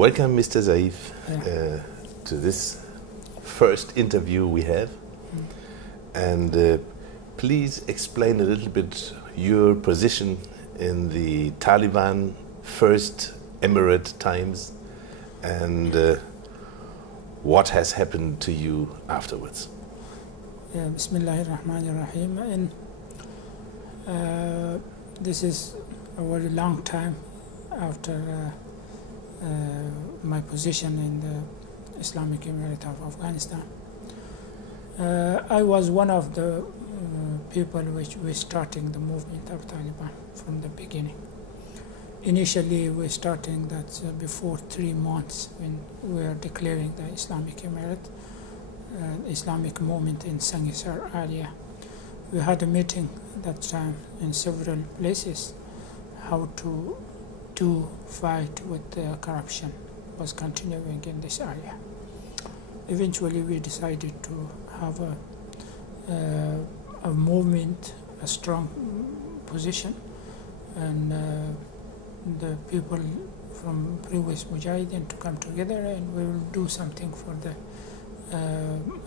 Welcome, Mr. Zaeef, to this first interview we have. And please explain a little bit your position in the Taliban first emirate times and what has happened to you afterwards. Bismillahirrahmanirrahim. This is a very long time after my position in the Islamic Emirate of Afghanistan. I was one of the people which were starting the movement of Taliban from the beginning. Initially, we starting that before 3 months when we were declaring the Islamic Emirate, Islamic movement in Sangisar area. We had a meeting that time in several places how to fight with the corruption was continuing in this area. Eventually, we decided to have a movement, a strong position, and the people from previous Mujahideen to come together, and we will do something for the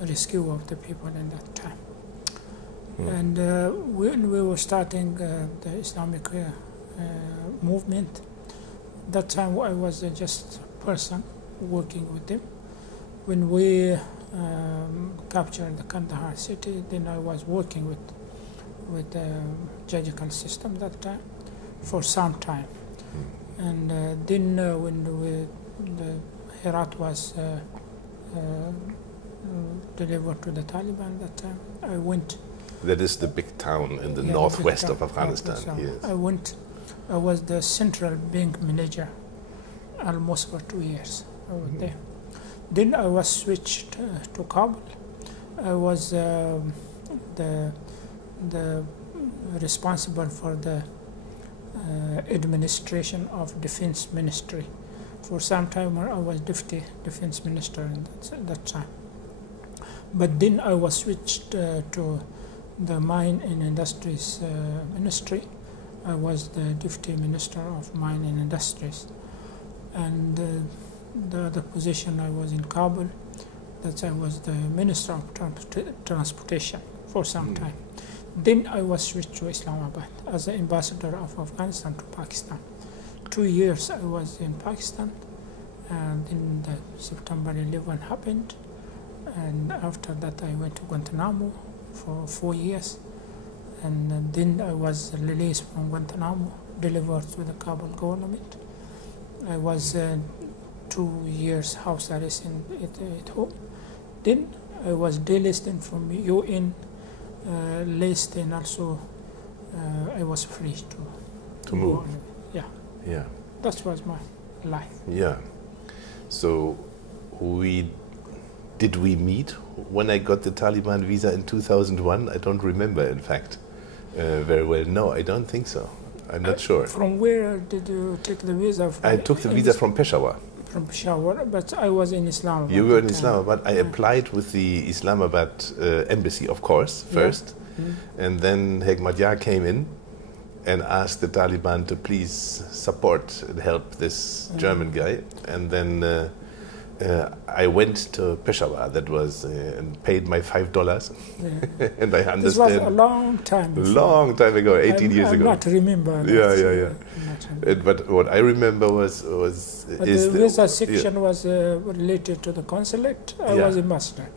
rescue of the people in that time. And when we were starting the Islamic movement, that time I was just a person working with them. When we captured the Kandahar city, then I was working with the judicial system that time for some time. And then when the Herat was delivered to the Taliban that time, I went. That is the big town in the northwest of Afghanistan. Yes. I was the central bank manager almost for 2 years over there. Then I was switched to Kabul. I was the responsible for the administration of defense ministry. For some time I was deputy defense minister in that time. But then I was switched to the mine and industries ministry. I was the deputy minister of mine and industries. And the other position I was in Kabul, that I was the minister of transportation for some time. Then I was switched to Islamabad as the ambassador of Afghanistan to Pakistan. 2 years I was in Pakistan, and then the September 11 happened, and after that I went to Guantanamo for 4 years, and then I was released from Guantanamo, delivered to the Kabul government. I was 2 years house arrest at home. Then I was delisted from UN list, and also I was free to move. Yeah. That was my life. Yeah. So did we meet when I got the Taliban visa in 2001? I don't remember, in fact, very well. No, I don't think so. I'm not sure. From where did you take the visa from? I took the visa from Peshawar. From Peshawar, but I was in Islamabad. You were in Islamabad. I applied with the Islamabad embassy, of course, first. And then Hikmetyar came in and asked the Taliban to please support and help this German guy. And then I went to Peshawar, that was, and paid my $5. And I understand. This was a long time before. Long time ago, 18 years ago. I not remember. Yeah. But what I remember was but the visa section was related to the consulate. I was ambassador.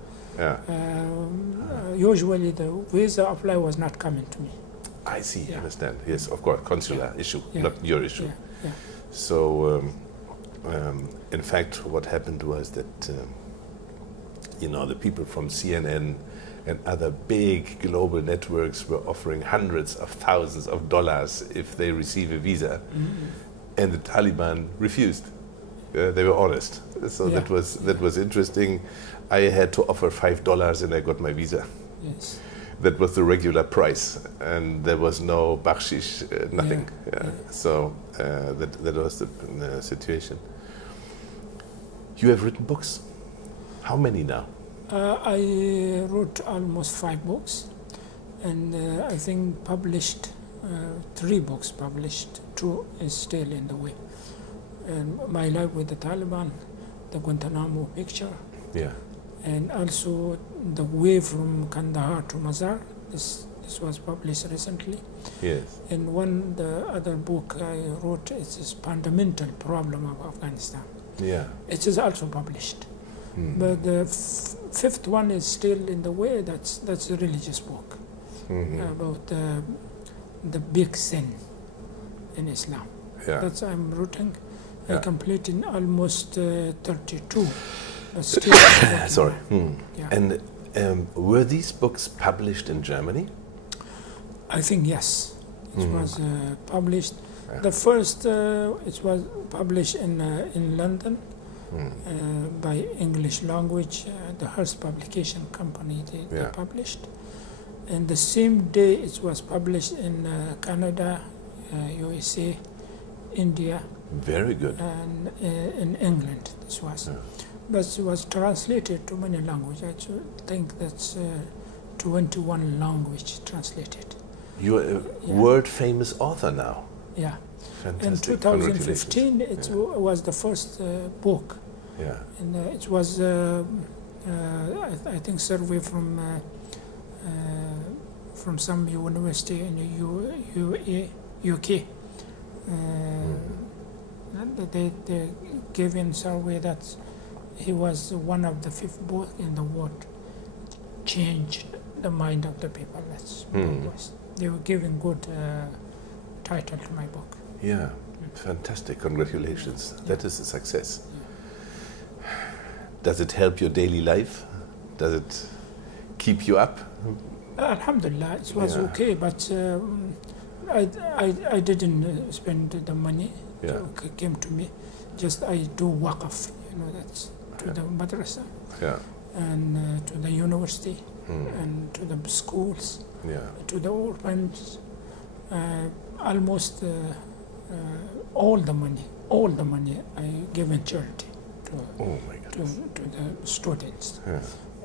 Usually the visa apply was not coming to me. I see, I understand. Yes, of course, consular issue, not your issue. So, in fact, what happened was that, the people from CNN and other big global networks were offering hundreds of thousands of dollars if they receive a visa, and the Taliban refused. They were honest. So that was interesting. I had to offer $5 and I got my visa. Yes. That was the regular price, and there was no bakshish, nothing. So that was the situation. You have written books. How many now? I wrote almost 5 books, and I think published 3 books published. 2 is still in the way. and my life with the Taliban, the Guantanamo picture, and also the way from Kandahar to Mazar. This was published recently. Yes. And the other book I wrote is Fundamental Problem of Afghanistan. Yeah. It is also published. But the fifth one is still in the way. That's a religious book about the big sin in Islam. Yeah. That's I'm writing. I complete in almost 32. But still sorry. Yeah. And were these books published in Germany? I think yes. It was published. The first it was published in London by English language. The Hearst publication company they published. And the same day it was published in Canada, USA, India. Very good. And in England this was. But it was translated to many languages. I think that's 21 language translated. You're a world famous author now. Yeah. Fantastic. In 2015 it was the first book. Yeah. And it was I think survey from some university in the UK. They gave in survey that he was one of the 5th book in the world changed the mind of the people. That's they were giving good title to my book. Yeah, fantastic. Congratulations. That is a success. Does it help your daily life? Does it keep you up? Alhamdulillah, it was okay, but I didn't spend the money. It came to me. Just I do waqf, that's to the madrasa and to the university and to the schools, to the orphans. Almost all the money I give in charity to the students.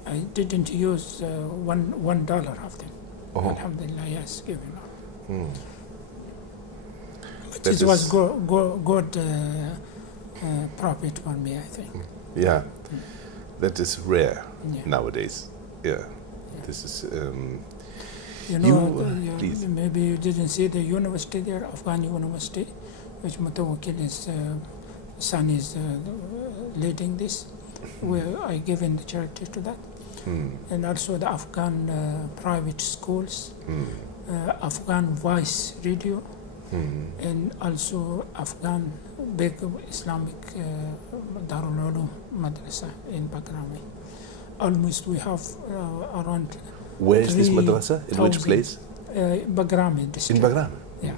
I didn't use $1 of them. Alhamdulillah, yes, given up. It was good profit for me, I think. Yeah, that is rare nowadays. Yeah, this is. Maybe you didn't see the university there, Afghan University, which Muttawakil's son is leading this, where I given the charity to that. And also the Afghan private schools, Afghan Voice Radio, and also Afghan big Islamic Darul Ulum Madrasa in Bagrami. Almost we have around. Where is this madrasa? In which place? Bagrami district. In Bagrami? Yeah.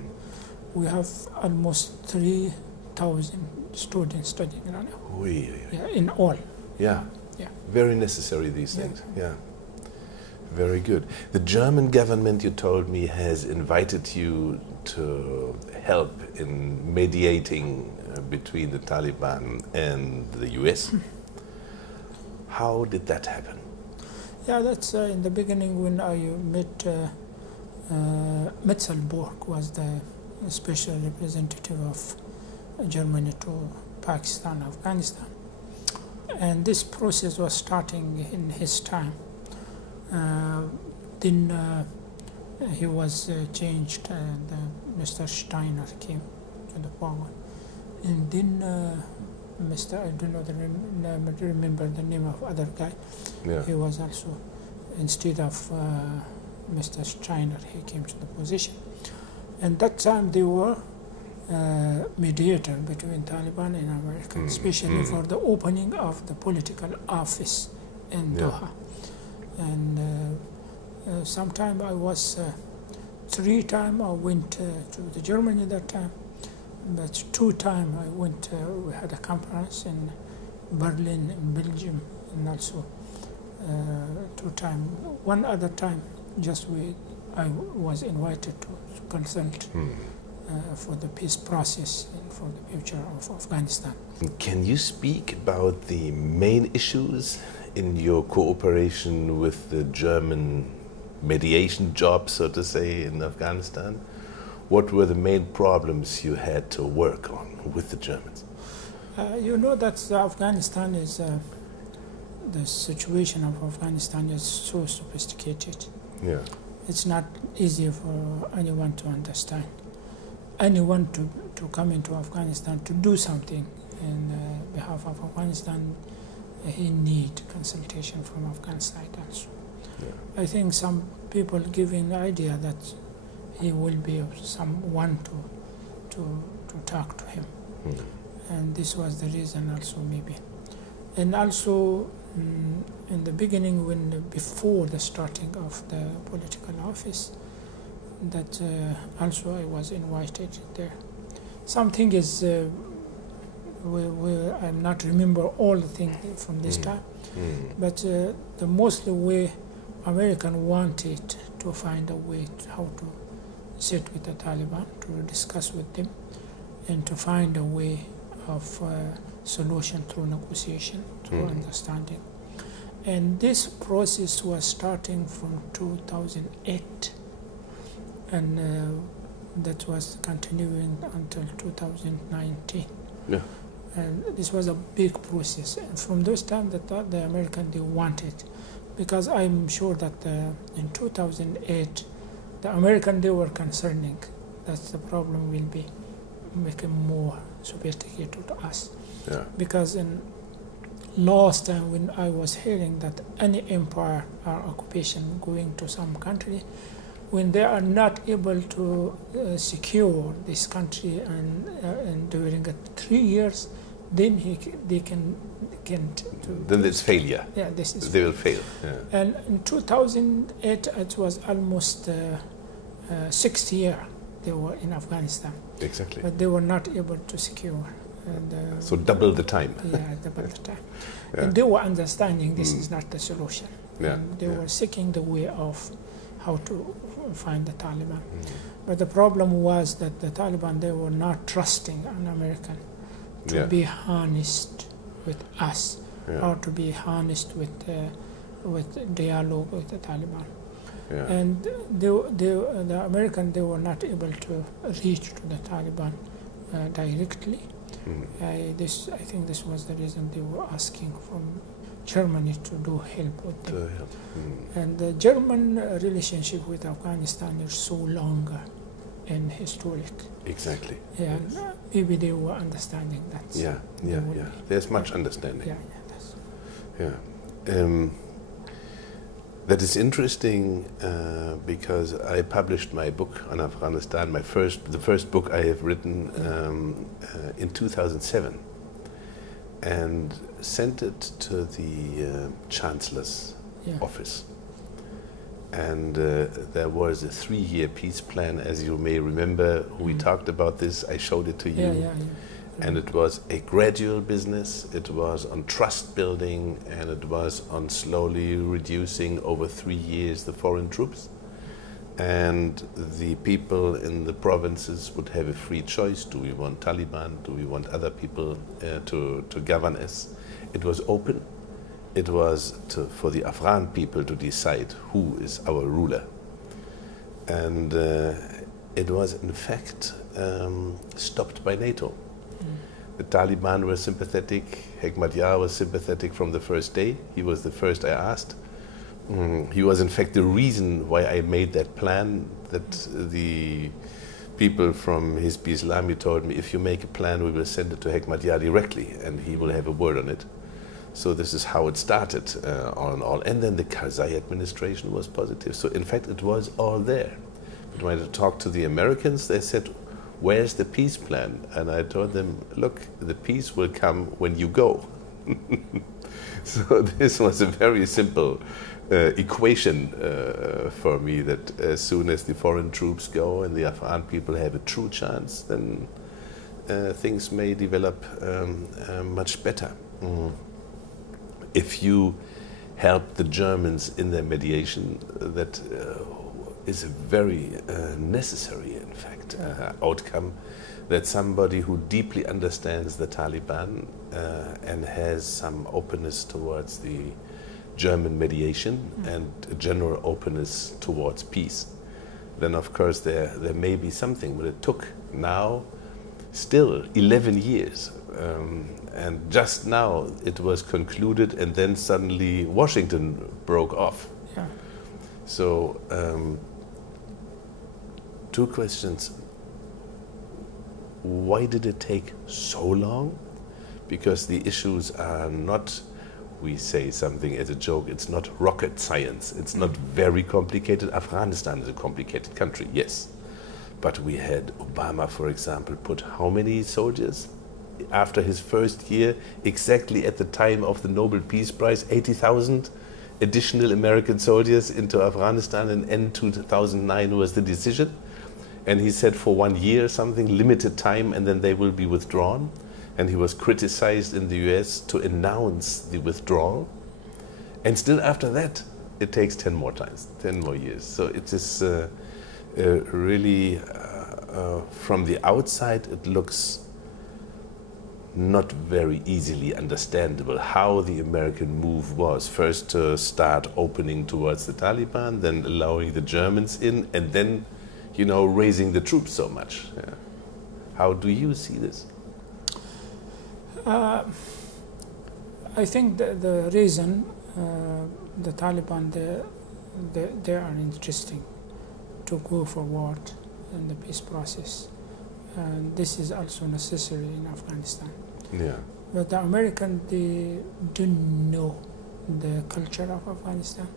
We have almost 3,000 students studying around in all. Yeah. Very necessary, these things. Yeah. Very good. The German government, you told me, has invited you to help in mediating between the Taliban and the US. How did that happen? Yeah, that's in the beginning when I met Metzelburg was the special representative of Germany to Pakistan, Afghanistan. And this process was starting in his time. Then he was changed, Mr. Steiner came to the power. And then I don't know remember the name of other guy. He was also, instead of Mr. Steiner, he came to the position. And that time they were mediator between Taliban and America, especially for the opening of the political office in Doha. And sometime I was 3 times I went to the Germany that time, but 2 times I went. We had a conference in Berlin, in Belgium, and also 2 times. One other time, I was invited to consult for the peace process and for the future of Afghanistan. Can you speak about the main issues in your cooperation with the German mediation job, so to say, in Afghanistan? What were the main problems you had to work on with the Germans? You know that Afghanistan is, the situation of Afghanistan is so sophisticated. Yeah. It's not easy for anyone to understand. Anyone to come into Afghanistan to do something in behalf of Afghanistan, he need consultation from Afghan side also. Yeah. I think some people giving the idea that he will be someone to talk to him. And this was the reason also maybe. And also in the beginning, before the starting of the political office, that also I was invited there. Something is, I'm not remember all the things from this time, but the mostly way American wanted to find a way how to sit with the Taliban, to discuss with them, and to find a way of solution through negotiation, through understanding. And this process was starting from 2008, and that was continuing until 2019. Yeah. And this was a big process. And from those times that the American, they wanted, because I'm sure that in 2008, the American, they were concerning that the problem will be making more sophisticated to us. Yeah. Because in last time when I was hearing that any empire or occupation going to some country, when they are not able to secure this country and during 3 years, then they can then it's failure. Yeah, this is they will fail. Yeah. And in 2008, it was almost 60 years they were in Afghanistan. Exactly. But they were not able to secure. And, so double the time. Yeah, double the time. Yeah. And they were understanding this is not the solution. Yeah. And they were seeking the way of how to find the Taliban. But the problem was that the Taliban, they were not trusting an American to be honest with us, or to be honest with dialogue with the Taliban. Yeah. And the American, they were not able to reach to the Taliban directly. I think this was the reason they were asking from Germany to do help with them. And the German relationship with Afghanistan is so long and historic. Exactly. Yeah, yes. Maybe they were understanding that. Yeah. There's much understanding. Yeah. That is interesting because I published my book on Afghanistan, the first book I have written in 2007, and sent it to the Chancellor's office. And there was a 3-year peace plan, as you may remember. We talked about this. I showed it to you. Yeah. And it was a gradual business. It was on trust building, and it was on slowly reducing over 3 years the foreign troops. And the people in the provinces would have a free choice. Do we want Taliban? Do we want other people to govern us? It was open. It was for the Afghan people to decide who is our ruler. And it was, in fact, stopped by NATO. The Taliban were sympathetic. Hikmetyar was sympathetic from the first day. He was the first I asked. He was, in fact, the reason why I made that plan, that the people from Hezb-i Islami told me, if you make a plan, we will send it to Hikmetyar directly, and he will have a word on it. So this is how it started, all in all. And then the Karzai administration was positive. So, in fact, it was all there. But when I talked to the Americans, they said, where's the peace plan? And I told them, look, the peace will come when you go. So this was a very simple equation for me, that as soon as the foreign troops go and the Afghan people have a true chance, then things may develop much better. If you help the Germans in their mediation, that is a very necessary, in fact, outcome, that somebody who deeply understands the Taliban and has some openness towards the German mediation and a general openness towards peace, then of course there may be something. But it took now still 11 years And just now it was concluded, and then suddenly Washington broke off. Yeah. So, two questions. Why did it take so long? Because the issues are not, we say something as a joke, it's not rocket science. It's not very complicated. Afghanistan is a complicated country, yes. But we had Obama, for example, put how many soldiers? After his first year, exactly at the time of the Nobel Peace Prize, 80,000 additional American soldiers into Afghanistan, and end 2009 was the decision. And he said for 1 year something, limited time, and then they will be withdrawn. And he was criticized in the US to announce the withdrawal. And still after that, it takes 10 more years. So it is really, from the outside, it looks not very easily understandable how the American move was. First to start opening towards the Taliban, then allowing the Germans in, and then, you know, raising the troops so much. Yeah. How do you see this? I think the reason the Taliban, they are interesting to go forward in the peace process. And this is also necessary in Afghanistan. Yeah. But the Americans, they don't know the culture of Afghanistan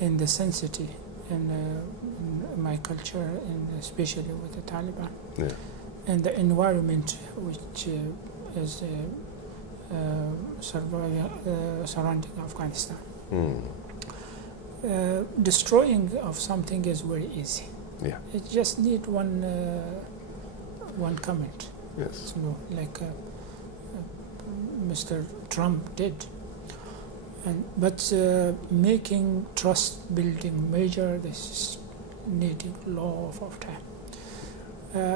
and the sensitivity in my culture, and especially with the Taliban. Yeah. And the environment which is surrounding Afghanistan. Destroying of something is very easy. Yeah. It just need one comment. Yes. You know, like Mr. Trump did. But making trust building major, this is needing lot of time.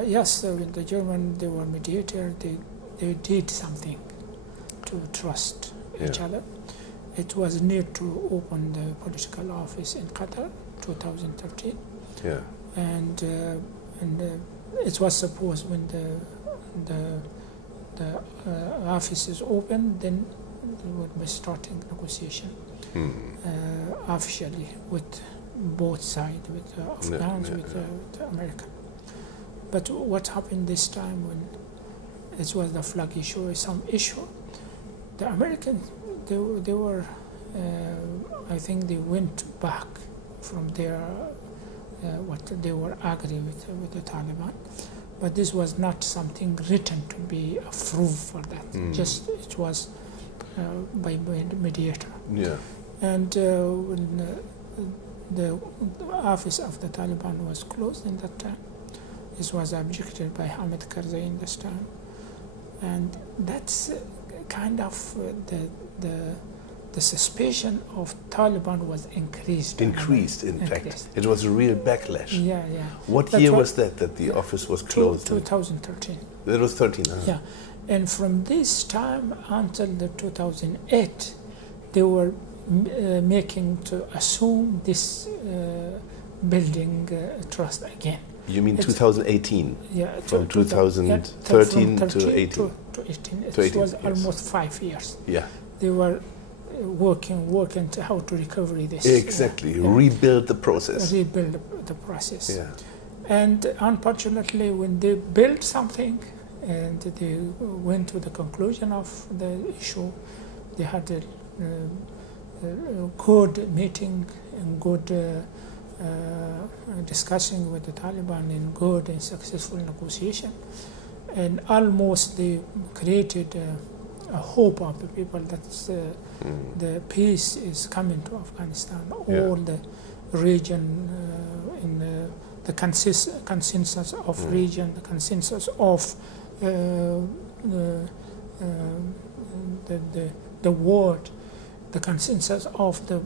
Yes, when the Germans, they were mediator, they did something to trust each other. It was need to open the political office in Qatar, 2013. Yeah. And it was supposed when the office is open, then we would be starting negotiation officially with both sides, with the Afghans, with the American. But what happened this time when it was the flag issue or some issue, the Americans, they were, I think they went back from their, what they were agree with the Taliban. But this was not something written to be approved for that. Just it was by mediator. Yeah. And when the office of the Taliban was closed in that time, this was objected by Hamid Karzai in this time. And that's kind of the suspicion of Taliban was increased. Increased, in fact. It was a real backlash. Yeah, yeah. What year was that the office was closed? 2013. It was 13, huh? Yeah. And from this time until the 2008, they were making to assume this building trust again. You mean 2018? Yeah. From 2013 to 18? To 18. It was almost 5 years. Yeah. They were working to how to recover this. Exactly. Rebuild the process. Rebuild the process. Yeah. And unfortunately, when they built something and they went to the conclusion of the issue, they had a good meeting and good discussing with the Taliban in good and successful negotiation, and almost they created a hope of the people that the peace is coming to Afghanistan. All the region in the consensus of region, the consensus of the world, the consensus of the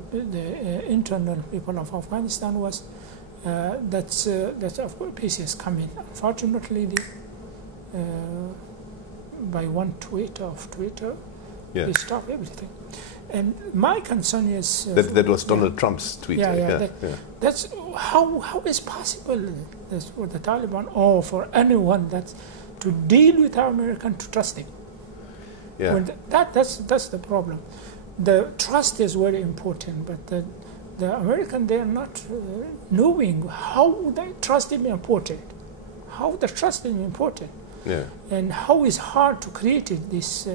internal people of Afghanistan was that of course peace is coming. Unfortunately, by one tweet of Twitter, they stopped everything. And my concern is that was Donald Trump's tweet. That's how is possible for the Taliban or for anyone that to deal with our American to trust them. Yeah. Well, that's the problem. The trust is very important, but the American, they are not knowing how the trust is important, how the trust is important, Yeah. and how it's hard to create this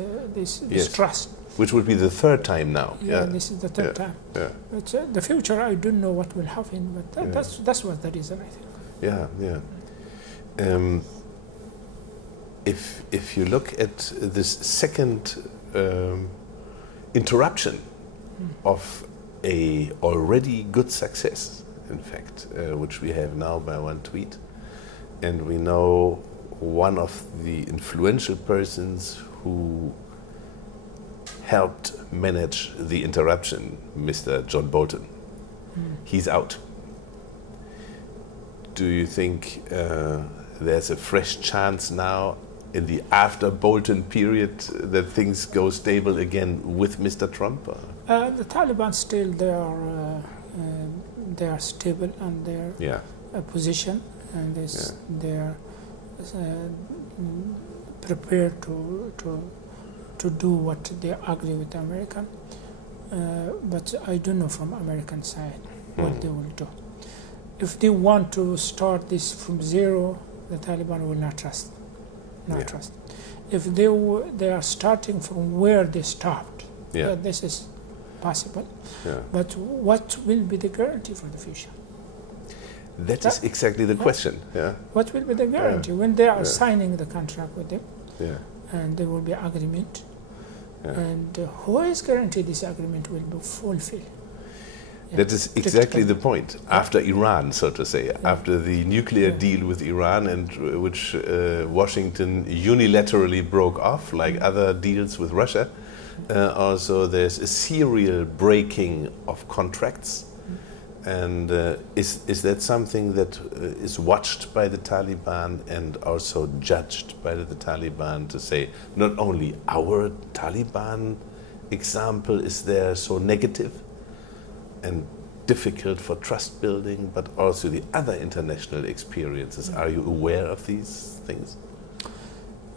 Yes. trust. Which would be the third time now. Yeah, this is the third time. Yeah. But the future, I don't know what will happen, but that's what the reason, I think. Yeah, yeah. If you look at this second interruption of a already good success, in fact, which we have now by one tweet, and we know one of the influential persons who helped manage the interruption, Mr. John Bolton. He's out. Do you think there's a fresh chance now in the after Bolton period that things go stable again with Mr. Trump? The Taliban still, they are stable on their position, and they are prepared to do what they agree with the American. But I don't know from American side what they will do. If they want to start this from zero, the Taliban will not trust. Trust. If they are starting from where they stopped, this is possible. Yeah. But what will be the guarantee for the future? That is exactly the question. Yeah. What will be the guarantee when they are signing the contract with them? Yeah. And there will be agreement. Yeah. And who is guaranteed this agreement will be fulfilled? Yeah. That is exactly the point. After Iran, so to say, after the nuclear deal with Iran, and which Washington unilaterally broke off, like other deals with Russia, also there's a serial breaking of contracts. And is that something that is watched by the Taliban and also judged by the Taliban to say not only our Taliban example is there so negative and difficult for trust building, but also the other international experiences? Are you aware of these things?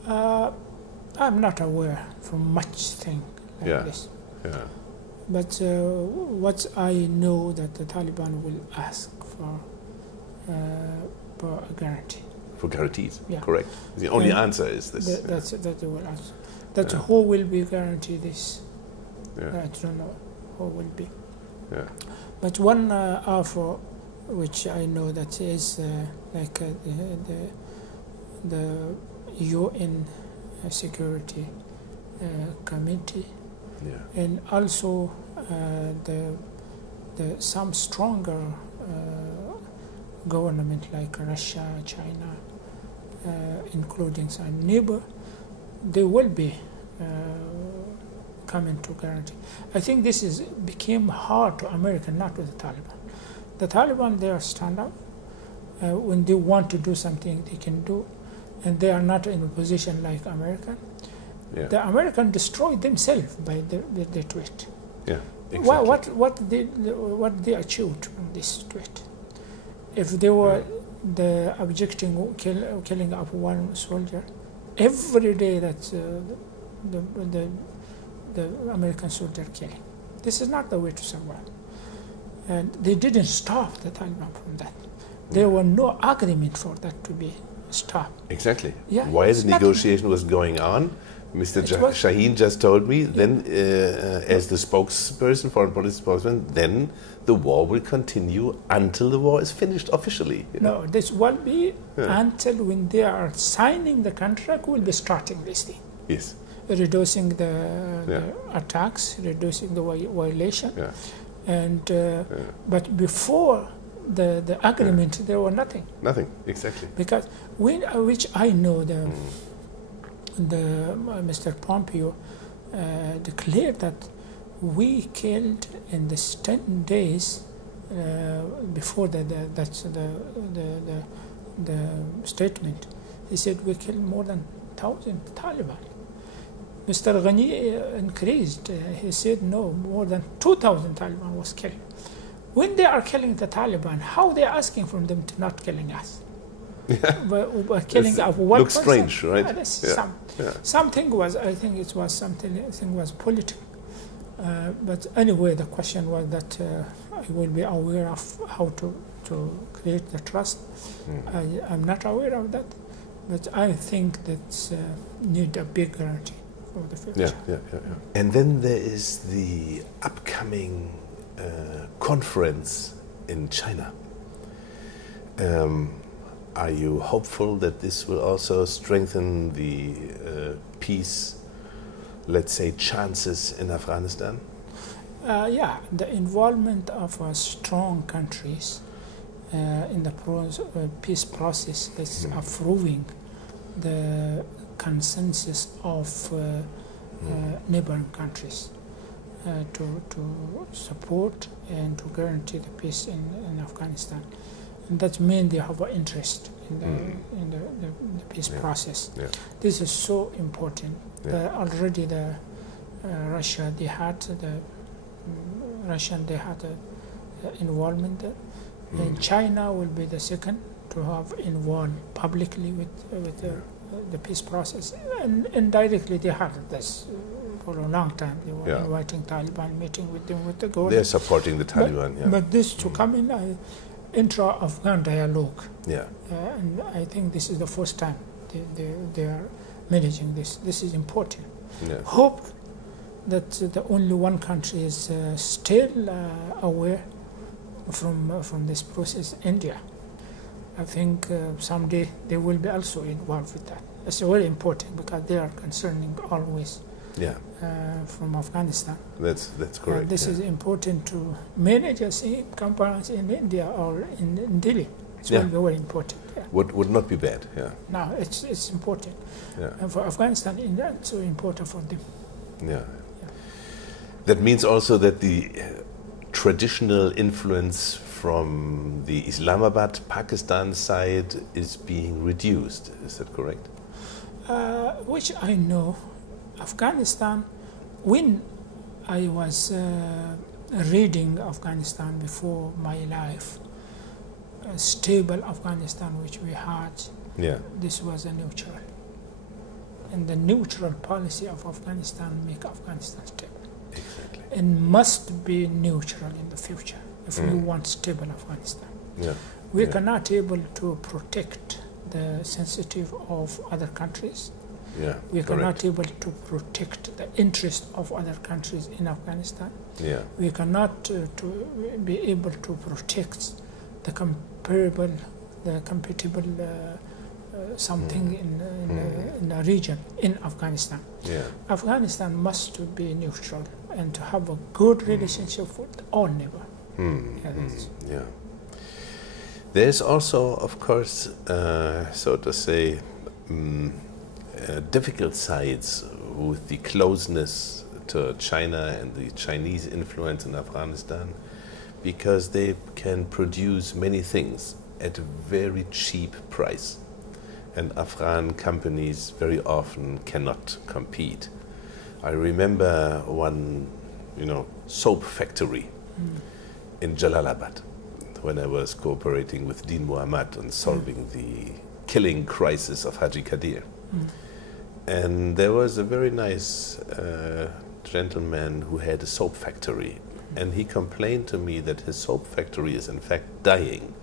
I'm not aware from much thing like this. Yeah. But what I know that the Taliban will ask for a guarantee. For guarantees, correct. The only answer is this. That they will ask. That who will be guarantee this? I don't know who will be. Yeah. But one offer which I know that is like the UN Security Committee. Yeah. And also the some stronger government like Russia, China, including some neighbor, they will be coming to guarantee. I think this became hard to America, not with the Taliban. The Taliban, they are stand up. When they want to do something, they can do, and they are not in a position like American. Yeah. The Americans destroyed themselves by their tweet. Yeah, exactly. What they achieved from this tweet? If they were objecting killing of one soldier, every day that's the American soldier killing. This is not the way to survive. And they didn't stop the Taliban from that. There were no agreement for that to be stopped. Exactly. Yeah, while the negotiation was going on, Mr. Shaheen just told me, then as the spokesperson, foreign policy spokesman, then the war will continue until the war is finished officially. No, this will be until when they are signing the contract, we'll be starting this thing. Yes. Reducing the attacks, reducing the violation. Yeah. And but before the agreement, there was nothing. Nothing, exactly. Because which I know the Mr. Pompeo declared that we killed in this 10 days before that's the statement. He said we killed more than 1,000 Taliban. Mr. Ghani increased. He said no, more than 2,000 Taliban was killed. When they are killing the Taliban, how they are asking from them to not killing us? by killing of one looks person. strange, right? Something was, I think it was something was political. But anyway, the question was that I will be aware of how to create the trust. I'm not aware of that, but I think that need a big guarantee for the future. And then there is the upcoming conference in China. Are you hopeful that this will also strengthen the peace, let's say, chances in Afghanistan? The involvement of strong countries in the peace process is approving the consensus of neighboring countries to support and to guarantee the peace in Afghanistan. And that means they have an interest in the peace process. This is so important. Already the Russia, they had involvement there. And China will be the second to have involved publicly with the peace process. And indirectly they had this for a long time. They were inviting Taliban, meeting with them, with the government. They're supporting the Taliban, But this to come in intra-Afghan dialogue. And I think this is the first time they are managing this. This is important. Hope that the only one country is still aware from this process, India. I think someday they will be also involved with that. It's very important because they are concerning always from Afghanistan. That's correct. This is important to manage a same conference in India or in Delhi. It will be very important. Would not be bad. No, it's important. And for Afghanistan, it's so important for them. That means also that the traditional influence from the Islamabad, Pakistan side is being reduced. Is that correct? Which I know, Afghanistan, when I was reading Afghanistan before my life, a stable Afghanistan which we had, this was a neutral. And the neutral policy of Afghanistan make Afghanistan stable. Exactly. And must be neutral in the future if we want stable Afghanistan. We cannot able to protect the sensitive of other countries. We cannot able to protect the interest of other countries in Afghanistan. We cannot to be able to protect the compatible something in the region in Afghanistan. Afghanistan must be neutral and to have a good relationship with all neighbors. There's also, of course, so to say, difficult sides with the closeness to China and the Chinese influence in Afghanistan, because they can produce many things at a very cheap price. And Afghan companies very often cannot compete. I remember one, soap factory in Jalalabad when I was cooperating with Din Muhammad on solving the killing crisis of Haji Qadir. And there was a very nice gentleman who had a soap factory, and he complained to me that his soap factory is in fact dying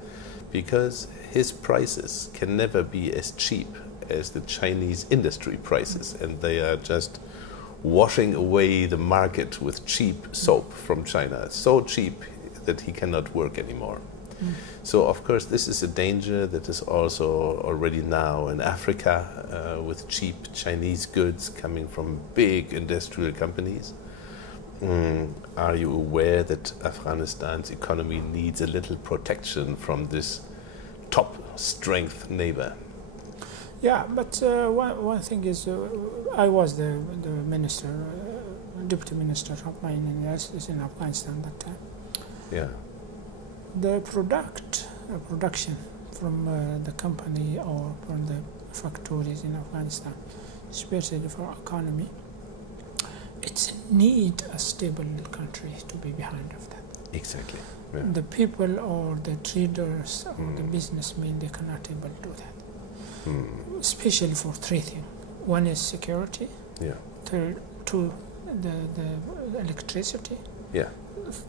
because his prices can never be as cheap as the Chinese industry prices, and they are just washing away the market with cheap soap from China. So cheap that he cannot work anymore. So of course this is a danger that is also already now in Africa with cheap Chinese goods coming from big industrial companies. Are you aware that Afghanistan's economy needs a little protection from this top strength neighbor? But one thing is, I was the minister, deputy minister of mine in Afghanistan that time. The production from the company or from the factories in Afghanistan, especially for economy, it's need a stable country to be behind of that. Exactly. Yeah. The people or the traders or the businessmen, they cannot able to do that. Especially for three things. One is security. Yeah. Two, the electricity. Yeah.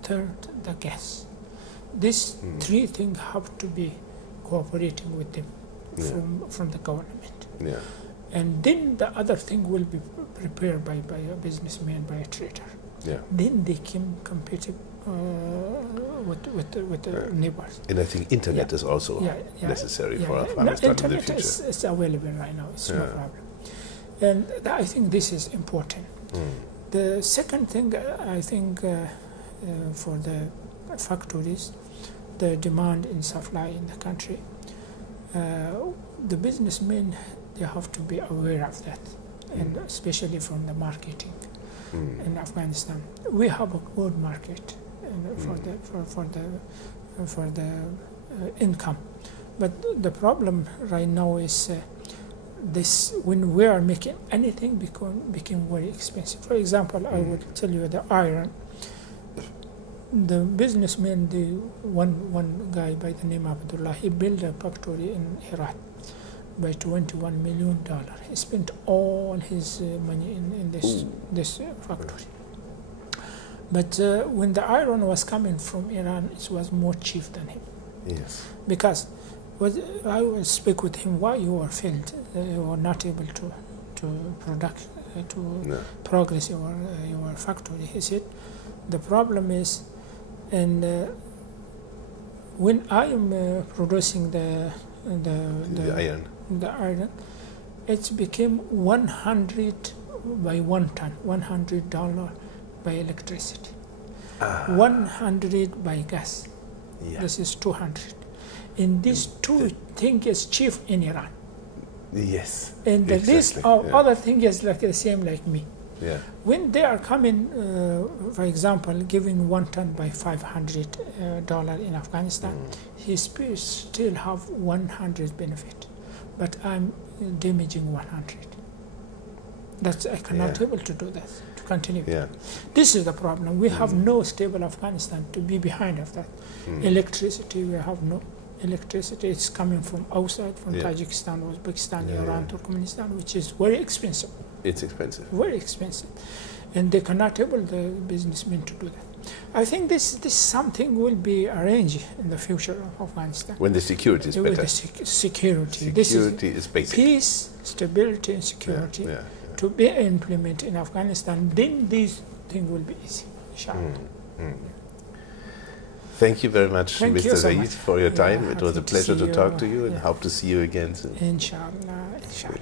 Third, the gas. These three things have to be cooperating with them from the government. Yeah. And then the other thing will be prepared by a businessman, by a trader. Yeah. Then they can compete with the neighbors. And I think internet is also necessary for Afghanistan in the future. Internet is available right now. It's no problem. And I think this is important. The second thing, I think, for the factories, the demand and supply in the country, the businessmen, they have to be aware of that, and especially from the marketing in Afghanistan. We have a good market for the income, but the problem right now is this: when we are making anything, became very expensive. For example, I will tell you the iron. The businessman, one guy by the name of Abdullah, he built a factory in Herat by $21 million. He spent all his money in this factory. But when the iron was coming from Iran, it was more cheap than him. Yes. Because I will speak with him, why you are failed, you are not able to progress your factory. He said, the problem is, and when I am producing the iron, it became 100 by 1 ton, $100 by electricity, 100 by gas. Yeah. This is 200. And these two things is cheap in Iran. Yes. And the list of other things is like the same like me. Yeah. When they are coming, for example, giving 1 ton by $500 in Afghanistan, he still have 100 benefit, but I'm damaging 100. That's I cannot able to do that, to continue. Yeah. This is the problem. We have no stable Afghanistan to be behind of that. Electricity, we have no electricity. It's coming from outside, from Tajikistan, Uzbekistan, Iran, Turkmenistan, which is very expensive. It's expensive. Very expensive. And they cannot able the businessmen to do that. I think this something will be arranged in the future of Afghanistan. When the security is better. With the security. Security is basic. Peace, stability, and security to be implemented in Afghanistan, then these things will be easy, inshallah. Thank you very much, Mr. Zaeef, for your time. It was a pleasure to talk to you and hope to see you again soon. Inshallah, inshallah.